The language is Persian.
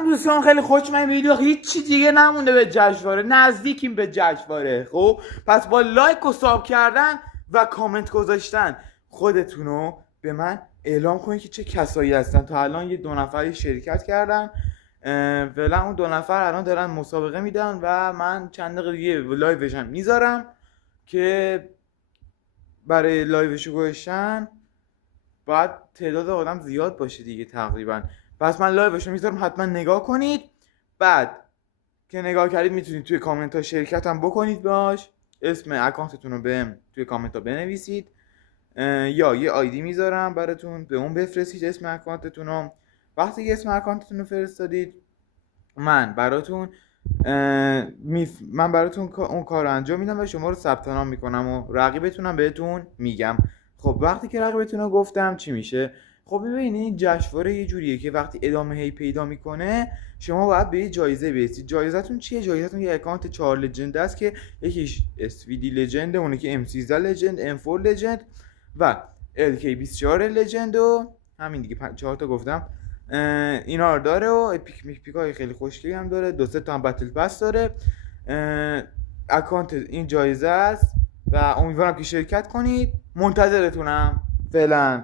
دوستان خیلی خوشم این ویدیو هیچی دیگه نمونده به جشنواره، نزدیکیم به جشنواره. خب پس با لایک و ساب کردن و کامنت گذاشتن خودتونو به من اعلام کنید که چه کسایی هستن. تا الان یه 2 نفری شرکت کردن، فعلا اون 2 نفر الان دارن مسابقه میدن و من چند دقیقه دیگه لایوش هم میذارم که برای لایوش گذاشتن باید تعداد آدم زیاد باشه دیگه تقریبا. پس من لایوش رو میذارم، حتما نگاه کنید. بعد که نگاه کردید میتونید توی کامنت ها شرکت هم بکنید باش، اسم اکانتتون رو بهم توی کامنت ها بنویسید یا یه آیدی میذارم براتون، به اون بفرستید اسم اکانتتون رو. وقتی که اسم اکانتتون رو فرستادید من براتون اون کار رو انجام میدم و شما رو ثبت نام میکنم و رقیبتونم بهتون میگم. خب وقتی که رقیبتون رو گفتم چی میشه؟ خب ببینید جشنواره یه جوریه که وقتی ادامه هی پیدا میکنه شما باید به یه جایزه برسید. جایزتون چیه؟ جایزتون یه اکانت 4 لجند است که یکیش اسویدی لجند، اونه که M13 لجند، M4 لجند و LK24 لجند و همین دیگه 4 تا گفتم. اینا رو داره و اپیک های خیلی خوشگلی هم داره، 2-3 تا هم بتل پس داره. اکانت این جایزه است و امیدوارم که شرکت کنید. منتظرتونم. فعلا